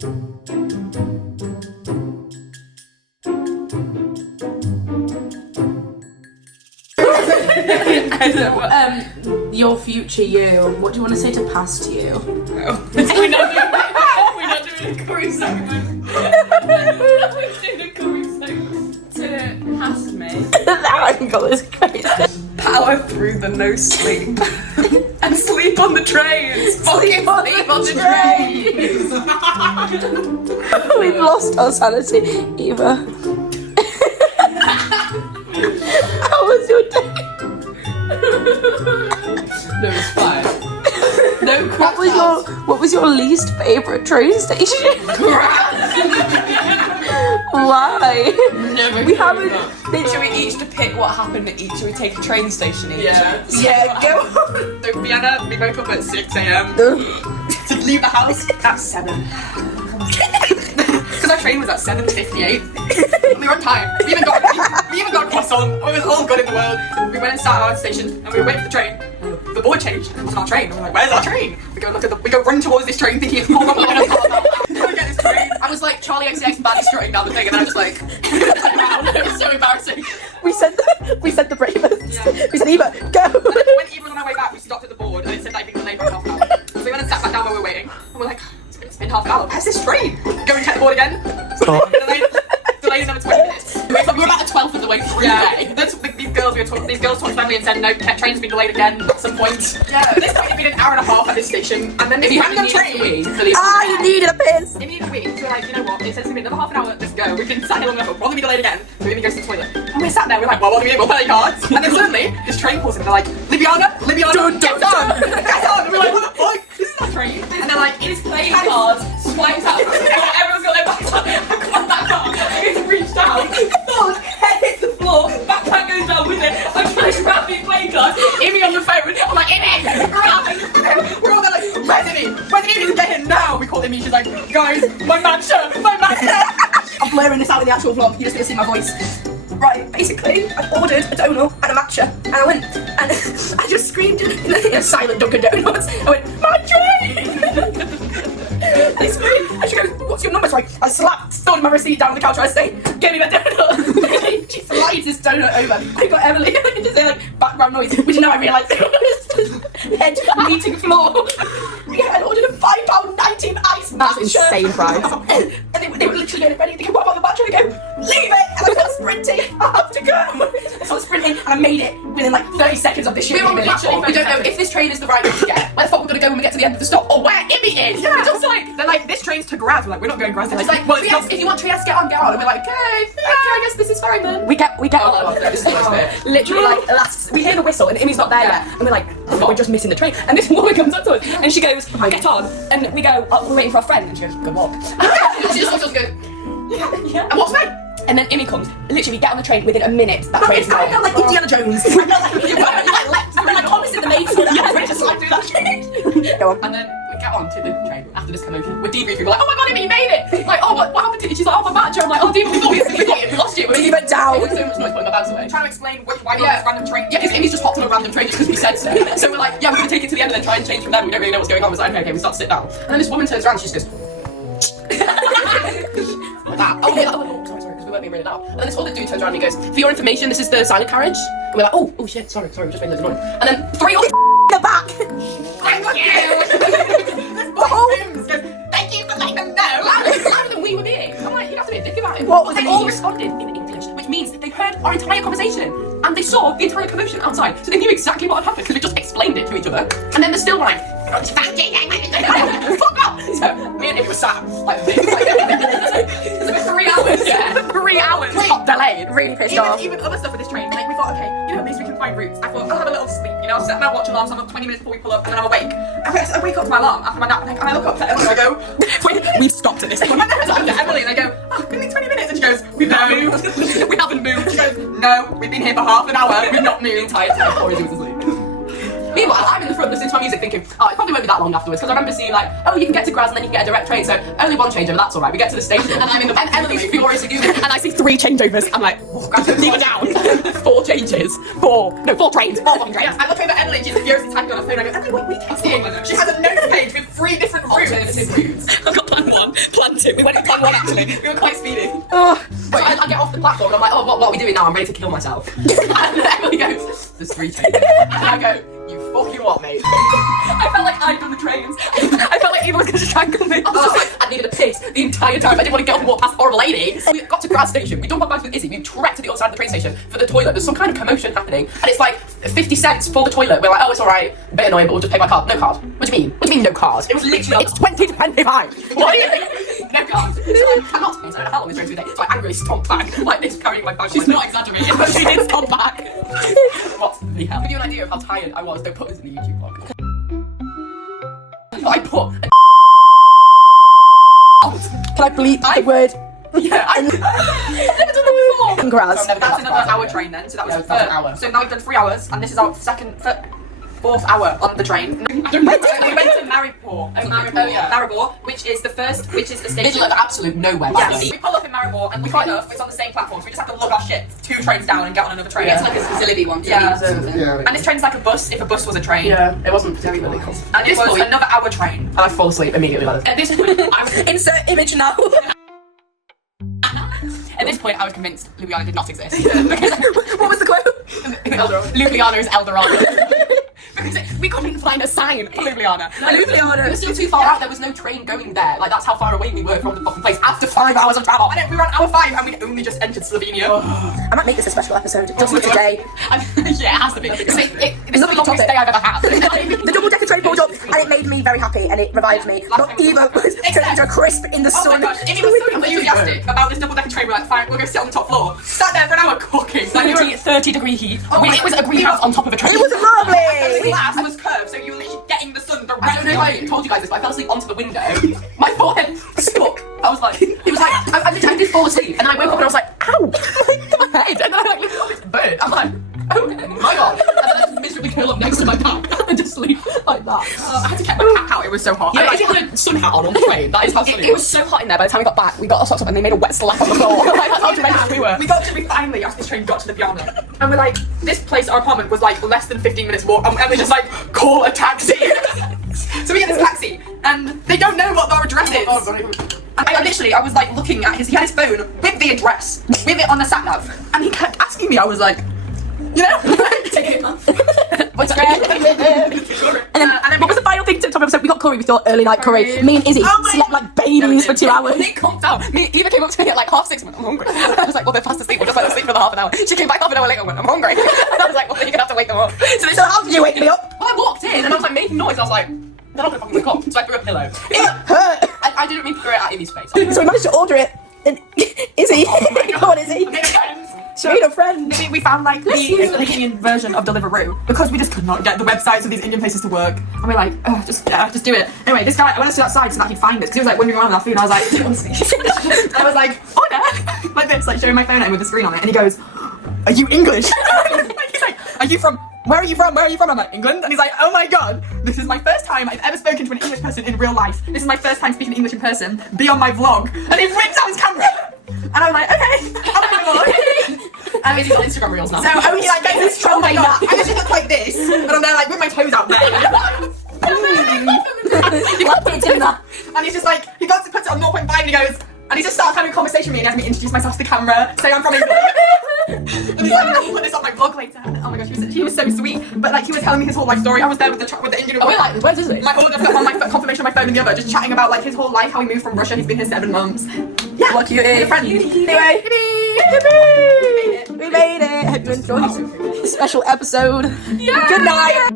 Your future you. What do you want to say to past you? Oh. We're not doing a curry segment. We're doing a curry segment. To past me. That angle is crazy. Power through the no sleep. And sleep on the trains. Sleep on the train. We've lost our sanity, Eva. How was your day? No, it's fine. No crap. What was your least favourite train station? Why? Never. We haven't. Should we each depict what happened at each? Should we take a train station each? Yeah. Yeah. Go on. So Vienna, we woke up at 6 a.m. to leave the house at 7. Because our train was at 7:58. And we were on time. We even got a croissant. It was all good in the world. We went and sat at our station and we were waiting for the train. And the board changed. It wasn't our train. And we're like, where's our train? We go run towards this train thinking it's more we get this train. I was like Charlie XCX bad strutting down the thing and I was like it was so embarrassing. We said the bravest. Yeah. We said, Eva, go. And then when Eva was on our way back, we stopped at the board and it said that we could delay for half an hour. So we went and sat back down while we were waiting. And we're like, it's been half an hour. Where's this train? Go and check the board again. So delayed another 20 minutes. We were about the 12th of the way through the day. These girls talked to Emily and said, no, train's been delayed again at some point. Yeah. This time it'd been an hour and a half at this station. And then this random train. You needed a piss. It needed a wee. So we're like, you know what? It says to me another half an hour, let's go. We've been sat here long enough, we'll probably be delayed again. So we're gonna go to the toilet. And we're sat there, we're like, well, what do we do? We'll play cards. And then suddenly, this train pulls in and they're like, Ljubljana, get on! Get on! And we're like, what the fuck? This is not a train. And they're like, it is playing cards, swipes out. Everyone's got their backs on. I've got that card. It's reached down. Head hits the floor, backpack goes down with it. I'm trying to grab these playing cards. Imi on the phone. I'm like, Imi, grab. We're all there like, where's Imi? Where's Imi? Get in now. We call Imi. She's like, guys, my matcha. I'm blurring this out in the actual vlog. You're just gonna see my voice. Right, basically, I ordered a donut and a matcha, and I went and I just screamed in a silent Dunkin' Donuts. I went, my train! And he screamed, and she goes, what's your number? So I stood my receipt down on the couch, and I say, give me my donut. She slides this donut over. I got Emily, I can just hear like background noise, which now I realise it was head meeting floor. Yeah, I ordered a £5.19 ice matcha. That's insane price. And they were literally getting ready. They go, what about the matcha? And I go, leave it! And I start sprinting. I have to go. I started sprinting, and I made it within like 30 seconds of this shit. We're on the platform. We don't know if this train is the right one to get. Where the fuck we're gonna go when we get to the end of the stop, or where Imi is. Yeah. It's also like they're like, this train's to Graz. We're like, we're not going Graz. They're like, well, if you want Trieste, get on. And we're like, okay, I guess this is fine then. We get Oh, this is the worst bit. literally like we hear the whistle and Imi's not there yet, and we're like, oh, we're just missing the train. And this woman comes up to us and she goes, get on. And we go, oh, we're waiting for our friend. And she goes, good luck. She just looks at us and goes, yeah. And what's that? And then Imi comes. Literally, we get on the train within a minute. That train's gone. I felt like Indiana Jones. I felt like you like I'm like Thomas in the Maze. Yeah, we just slide through that train. Go on. And then we get on to the train after this commotion. We're debriefing. We're like, oh my god, Imi, you made it. Like, oh, what happened to you? She's like, oh, my matcha. I'm like, oh, debrief. We lost you. We went down. It was so much noise putting our bags away. Trying to explain why we got this random train. Yeah, because Imi's just hopped on a random train just because we said so. So we're like, yeah, we're gonna take it to the end and then try and change from there. We don't really know what's going on. We're like, okay, we start to sit down. And then this woman turns around and she just goes. Like that. Oh, yeah, sorry, because we weren't being really loud. And then this other dude turns around and he goes, for your information, this is the silent carriage. And we're like, oh shit, sorry, we just made loads of noise. And then 3 other in the back. Thank you! The whole room goes, thank you for letting them know. Louder than we were being. I'm like, you have to be a dick about it. What was they it? all responded in English, which means that they heard our entire conversation. And they saw the entire commotion outside. So they knew exactly what had happened because we just explained it to each other. And then they're still like, fuck off! So me and him were sat like this. For 3 hours. Yeah, 3 hours. Got delayed. Really pissed off. Even other stuff with this train. Like we thought, okay, you know, maybe we can find routes. I thought I'll have a little sleep. You know, I'll set my watch alarm so I'm up 20 minutes before we pull up, and then I'm awake. I wake up to my alarm after my nap, and I look up to Emily and I go, we've stopped at this point. And then I look at Emily and I go, oh, only 20 minutes, and she goes, we've not moved. We haven't moved. She goes, no, we've been here for half an hour. We've not moved. Entire time before he was asleep. Meanwhile, I'm in the front listening to my music thinking, oh, it probably won't be that long afterwards, because I remember seeing like, oh, you can get to Graz and then you can get a direct train, so only one changeover, that's alright. We get to the station, and I'm in the, and Emily's furiously googling, and I see 3 changeovers. I'm like, leave it down. 4 changes. 4 trains. 4 long trains. Yeah, I look over Emily, she's furiously typing on her phone, I go, Emily, what are you texting? She has a note page with 3 different routes. I've got plan 1, plan 2. We went to plan 1 actually. We were quite speedy. So I get off the platform and I'm like, oh, what are we doing now? I'm ready to kill myself. And Emily goes, there's 3 changes. And I go, you fucking what, mate? I felt like I'd done the trains. I felt like Eva was going to strangle me. I was just like, I needed a piss the entire time. I didn't want to get up and walk past the horrible lady. So we got to Graz station. We jumped on bags with Izzy. We trekked to the other side of the train station for the toilet. There's some kind of commotion happening. And it's like 50 cents for the toilet. We're like, oh, it's alright. Bit annoying, but we'll just pay by card. No card. What do you mean? What do you mean no card? It was literally, it's 20-25. What do you mean? No card. So I cannot pay. So I don't know how long this train's going to take. So I angrily stomped back like this, carrying my bag. She's not exaggerating, but she did stomp back. What the hell? To give you an idea of how tired I was, don't put this in the YouTube vlog. I put a Can I bleep the word? yeah, I've never done that before. Graz. So I've never done That's that another before. hour train then, so that was Yeah, that's an hour. So now we've done 3 hours, and this is our 4th hour on the train. We went to Maribor. Maribor, which is the station. Middle of absolute nowhere. Yes. We pull up in Maribor, and luckily enough, it's on the same platform, so we just have to lug our shit 2 trains down and get on another train. Yeah, it's like a facility one. Yeah. Yeah. And this train's like a bus, if a bus was a train. Yeah, it wasn't particularly cool. And it was another hour train. And I fall asleep immediately by At this point, Insert image now. At this point, I was convinced Ljubljana did not exist. What was the quote? Ljubljana is Eldorado. Because we couldn't find a sign for Ljubljana. Ljubljana. It was still too far out. There was no train going there. Like that's how far away we were from the fucking place after 5 hours of travel. I know, we were on hour 5 and we'd only just entered Slovenia. I might make this a special episode just for today. Yeah, it has to be. It's the longest day I've ever had. The double-decker train pulled up and it made me very happy and it revived me. Not Eva was turned into a crisp in the Oh sun. my gosh, Amy was so enthusiastic about this double-decker train. We're like, fine, we'll go sit on the top floor. Sat there for an hour cooking. Like, 30-degree heat. It was a greenhouse on top of a train. It was the lovely. glass was curved, so you were literally getting the sun I don't directly know on if I you. told you guys this, but I fell asleep onto the window. My forehead stuck. I was like, it was like, I did fall asleep, and then I woke up and I was like, ow, my head. And then I like lifted up, it's a bird. I'm like, oh my god. And then I just miserably curl up next to my back and just sleep like that. I had to get my cap out, it was so hot. Yeah, I if you had a sun hat on the train, that is how funny It was so hot in there. By the time we got back, we got our socks off and they made a wet slap on the floor. Like, that's how drenched we were. We finally, after this train got to Ljubljana, and we're like, this place, our apartment was like less than 15 minutes walk, and we just like, call a taxi. So we get this taxi, and they don't know what our address is. And I was like looking at he had his phone with the address, with it on the sat nav, and he kept asking me, I was like, you know, what's And then what was the final thing to top episode? We got curry, we thought early night curry. Me and Izzy slept like babies for 2 hours. It comes out. Eva came up to me at like 6:30 and went, I'm hungry. I was like, well, they're fast asleep. We'll just let them sleep for the half an hour. She came back half an hour later and went, I'm hungry. And I was like, well, then you're going to have to wake them up. So how did you wake me up? Well, I walked in and I was like making noise. I was like, they're not gonna fucking wake up. So I threw a pillow. It hurt. I didn't mean to throw it at Amy's face. So we managed to order it. And Izzy, come on, Izzy. She made a friend. We found like the Indian version of Deliveroo because we just could not get the websites of these Indian places to work. And we're like, oh, just do it. Anyway, this guy, I went to outside so that he'd find us because he was like wandering around with our food and I was like, do you want to see? And I was like, oh no, like this, like showing my phone at him with the screen on it. And he goes, are you English? He's like, are you from, where are you from? Where are you from? I'm like, England. And he's like, oh my god, this is my first time I've ever spoken to an English person in real life. This is my first time speaking English in person. Be on my vlog. And he whips out his camera. And I'm like, okay, I'm on my vlog. And Izzy's on Instagram Reels now. So he like gets this oh my god, I just look like this, and I'm there like with my toes out there. And he's just like, he goes to put it on 0.5 and he goes, and he just starts having a conversation with me and has me introduce myself to the camera, say I'm from England. And he's like, I'll put this on my vlog later. And oh my gosh, he was so sweet. But like he was telling me his whole life story. I was there with the Indian. Oh, we're like, where's Izzy? My order on my confirmation on my phone and the other, just chatting about like his whole life, how he moved from Russia. He's been here 7 months. Yeah, What cute. he's a friend. Anyway, we made it. Hope you enjoyed this special episode. Good night.